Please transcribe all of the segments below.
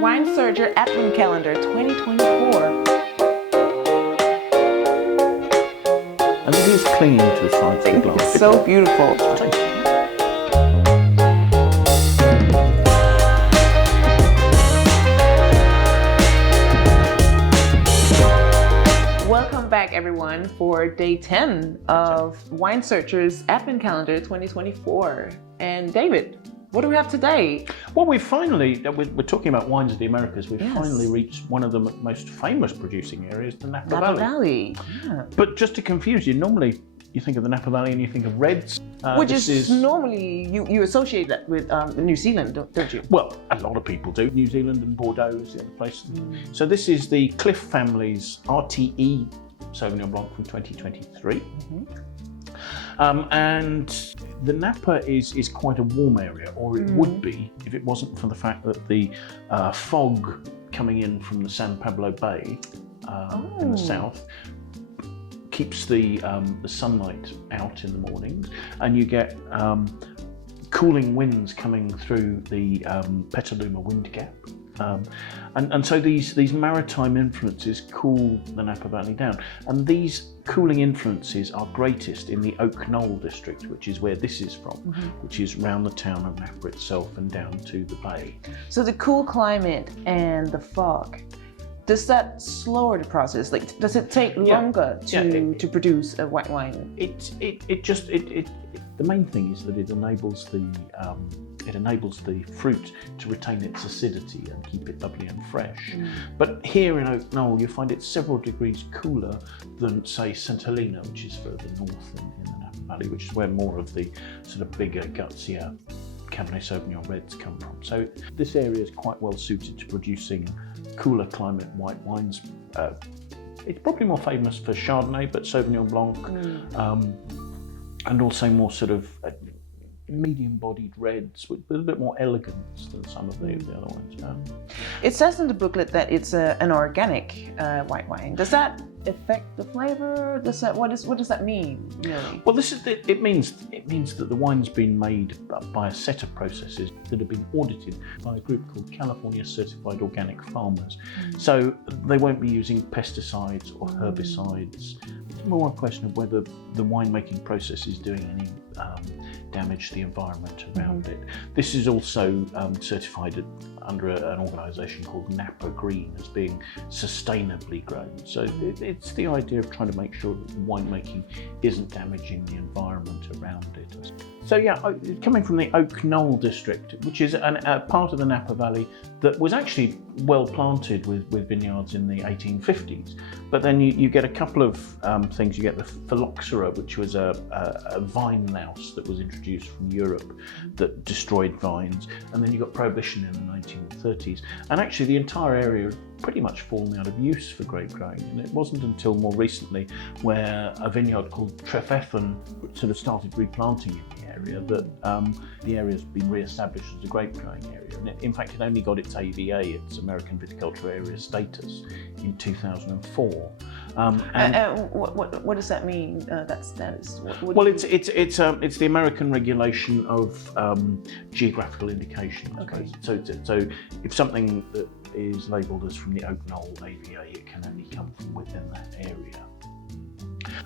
Wine Searcher Advent Calendar 2024. And it is clinging to the sides of the glass. It's so beautiful. Welcome back, everyone, for day 10 of Wine Searcher's Advent Calendar 2024. And David, what do we have today? Well, we're talking about wines of the Americas. We've finally reached one of the most famous producing areas, the Napa Valley. Yeah. But just to confuse you, normally you think of the Napa Valley and you think of reds. Which is normally, you associate that with New Zealand, don't you? Well, a lot of people do. New Zealand and Bordeaux is the other place. So this is the Clif family's Rte Sauvignon Blanc from 2023. And the Napa is quite a warm area, or it would be if it wasn't for the fact that the fog coming in from the San Pablo Bay in the south keeps the sunlight out in the mornings, and you get cooling winds coming through the Petaluma wind gap. And so these maritime influences cool the Napa Valley down. And these cooling influences are greatest in the Knoll district, which is where this is from, which is around the town of Napa itself and down to the bay. So the cool climate and the fog, does that slower the process? Like, does it take longer to produce a white wine? The main thing is that it enables the fruit to retain its acidity and keep it lovely and fresh. But here in Knoll, you find it several degrees cooler than, say, St Helena, which is further north in the Napa Valley, which is where more of the sort of bigger, gutsier Cabernet Sauvignon reds come from. So this area is quite well suited to producing cooler climate white wines. It's probably more famous for Chardonnay, but Sauvignon Blanc, and also more sort of medium-bodied reds with a little bit more elegance than some of the other ones. It says in the booklet that it's an organic white wine. Does that affect the flavor? What does that mean, really? Well, it means that the wine's been made by a set of processes that have been audited by a group called California Certified Organic Farmers. So they won't be using pesticides or herbicides. It's more a question of whether the winemaking process is doing any damage to the environment around it. This is also certified under an organisation called Napa Green as being sustainably grown. So it's the idea of trying to make sure that the winemaking isn't damaging the environment around it. So yeah, coming from the Knoll district, which is a part of the Napa Valley that was actually well planted with vineyards in the 1850s. But then you get a couple of things. You get the phylloxera, which was a vine louse that was introduced from Europe that destroyed vines. And then you got prohibition in the 1930s. And actually the entire area had pretty much fallen out of use for grape growing. And it wasn't until more recently where a vineyard called Trefethen sort of started replanting in the area that the area's been re-established as a grape growing area. And in fact, it only got its AVA, its American Viticultural Area status, in 2004. What does that mean? That status? It's the American regulation of geographical indication. Okay. So if something that is labelled as from the Knoll AVA, it can only come from within that area.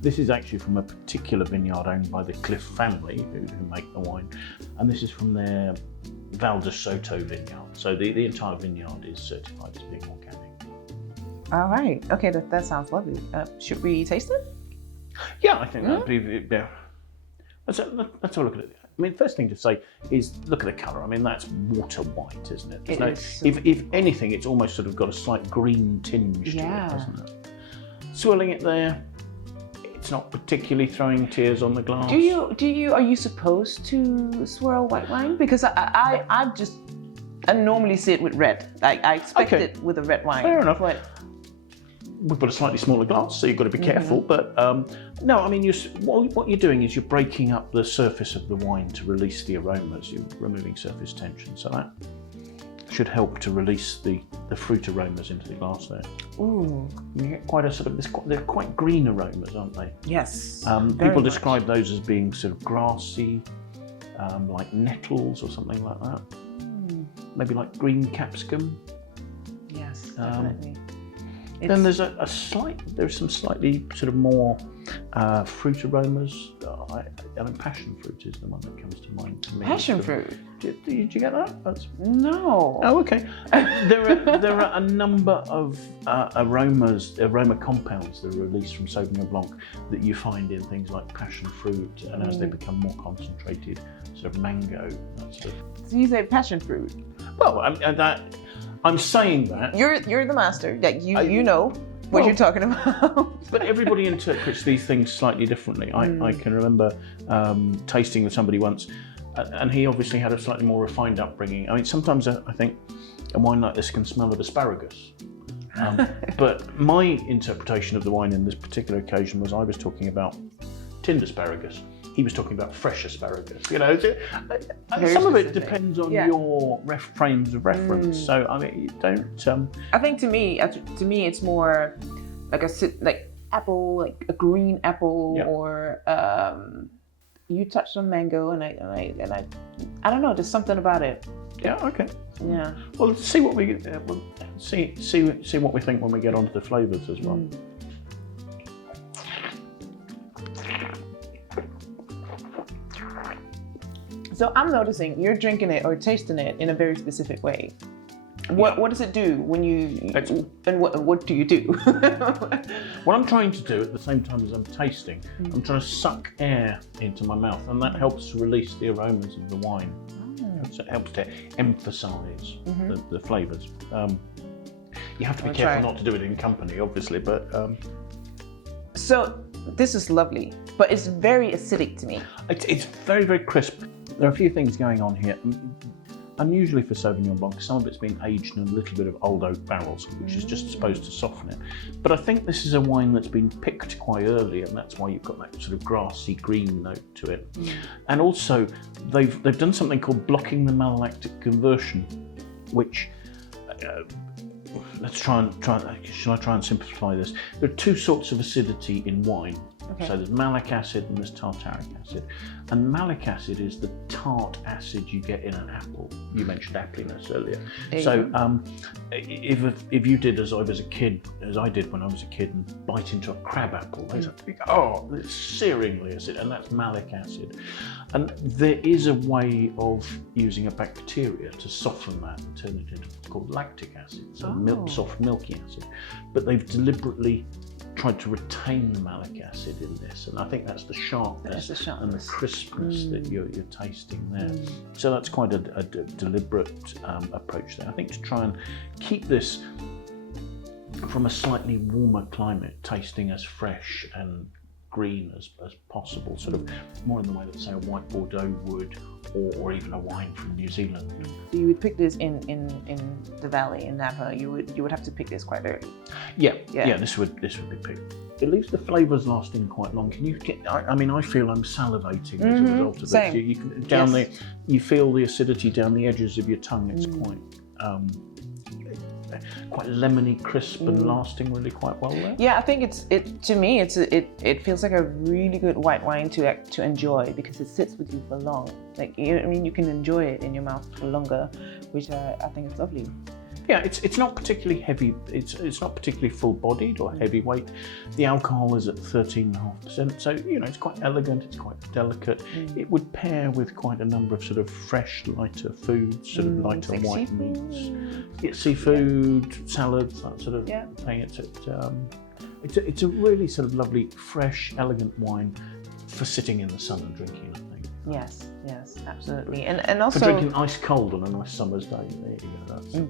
This is actually from a particular vineyard owned by the Clif family who make the wine, and this is from their Val de Soto vineyard. So the entire vineyard is certified as being organic. All right. Okay, that sounds lovely. Should we taste it? Yeah, I think that'd be. Yeah. Let's have a look at it. I mean, first thing to say is look at the colour. I mean, that's water white, isn't it? If anything, it's almost sort of got a slight green tinge to it, doesn't it? Swirling it there. It's not particularly throwing tears on the glass. Are you supposed to swirl white wine? Because I normally see it with red. I expect it with a red wine. Fair enough. We've got a slightly smaller glass, so you've got to be careful. But no, I mean, what you're doing is you're breaking up the surface of the wine to release the aromas. You're removing surface tension, so that should help to release the fruit aromas into the glass there. Ooh. You get quite a sort of, they're quite green aromas, aren't they? Yes. People describe those as being sort of grassy, like nettles or something like that. Maybe like green capsicum. Yes, definitely. Then there's there's some slightly sort of more fruit aromas. I mean, passion fruit is the one that comes to mind to me. Passion fruit? Did you get that? No. Oh, okay. There are a number of aroma compounds that are released from Sauvignon Blanc that you find in things like passion fruit, and as they become more concentrated, sort of mango. That sort of. So you say passion fruit? Well, I'm saying that. You're the master. That you know what you're talking about. But everybody interprets these things slightly differently. I can remember tasting with somebody once, and he obviously had a slightly more refined upbringing. I mean, sometimes I think a wine like this can smell of asparagus. But my interpretation of the wine in this particular occasion was I was talking about tinned asparagus. He was talking about fresh asparagus. You know, some of it depends on your frames of reference. So I mean, you don't. I think to me, it's more like like apple, like a green apple, or you touched on mango, and I don't know. There's something about it. Yeah. Okay. Yeah. Well, let's see what we see what we think when we get onto the flavours as well. So I'm noticing you're drinking it or tasting it in a very specific way. What does it do when you, and what do you do? What I'm trying to do at the same time as I'm tasting, I'm trying to suck air into my mouth, and that helps release the aromas of the wine. It helps to emphasise the flavours. You have to be careful not to do it in company, obviously, but... So this is lovely, but it's very acidic to me. It's very, very crisp. There are a few things going on here. Unusually for Sauvignon Blanc, some of it's been aged in a little bit of old oak barrels, which is just supposed to soften it. But I think this is a wine that's been picked quite early, and that's why you've got that sort of grassy green note to it. And also, they've done something called blocking the malolactic conversion, which shall I try and simplify this? There are two sorts of acidity in wine. Okay. So there's malic acid and there's tartaric acid. And malic acid is the tart acid you get in an apple. You mentioned appliness earlier. So if you did as I did when I was a kid, and bite into a crab apple, those are big, it's searingly acid, and that's malic acid. And there is a way of using a bacteria to soften that and turn it into what's called lactic acid, so soft milky acid. But they've deliberately tried to retain the malic acid in this, and I think that's the sharpness and the crispness that you're tasting there. So that's quite a deliberate approach there. I think to try and keep this from a slightly warmer climate, tasting as fresh and green as possible, sort of more in the way that, say, a white Bordeaux would, or even a wine from New Zealand. So you would pick this in the valley in Napa. You would have to pick this quite early. Yeah. This would be picked. It leaves the flavours lasting quite long. Can you get? I feel I'm salivating as a result of this. You can you feel the acidity down the edges of your tongue. It's quite lemony, crisp, and lasting really quite well there. Yeah, I think to me it feels like a really good white wine to enjoy, because it sits with you for long. Like, you can enjoy it in your mouth for longer, which I think is lovely. Yeah, it's not particularly heavy. It's not particularly full-bodied or heavyweight. The alcohol is at 13.5%, so it's quite elegant. It's quite delicate. It would pair with quite a number of sort of fresh, lighter foods, sort of lighter like white meats. Yeah, seafood, salads, that sort of thing. It's a really sort of lovely, fresh, elegant wine for sitting in the sun and drinking, I think. Yes, absolutely. And also for drinking ice cold on a nice summer's day. There you go.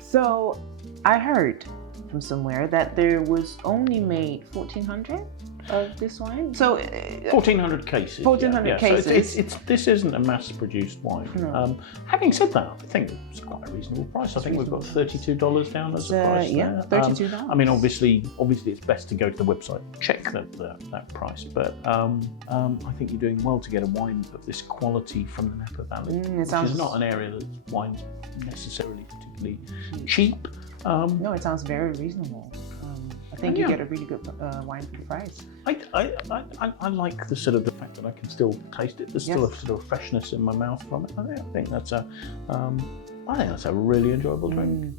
So I heard from somewhere that there was only made 1,400 of this wine. So 1,400 cases. 1,400 cases. So this isn't a mass-produced wine. No. Having said that, I think it's quite a reasonable price. I think we've got $32 down as a price. Yeah, $32. I mean, obviously, it's best to go to the website, check that price. But I think you're doing well to get a wine of this quality from the Napa Valley, which is not an area that wine's necessarily particularly cheap. No, it sounds very reasonable. I think you get a really good wine for the price. I like the sort of the fact that I can still taste it. There's still a sort of freshness in my mouth from it. I think that's a really enjoyable drink.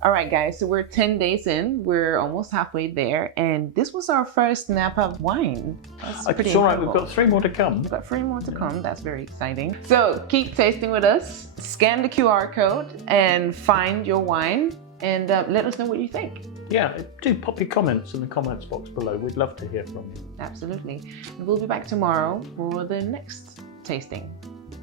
All right, guys, so we're 10 days in. We're almost halfway there. And this was our first Napa wine. That's pretty It's all right, incredible. we've got 3 more to come. We've got 3 more to come. That's very exciting. So keep tasting with us. Scan the QR code and find your wine and let us know what you think. Yeah, do pop your comments in the comments box below. We'd love to hear from you. Absolutely. And we'll be back tomorrow for the next tasting.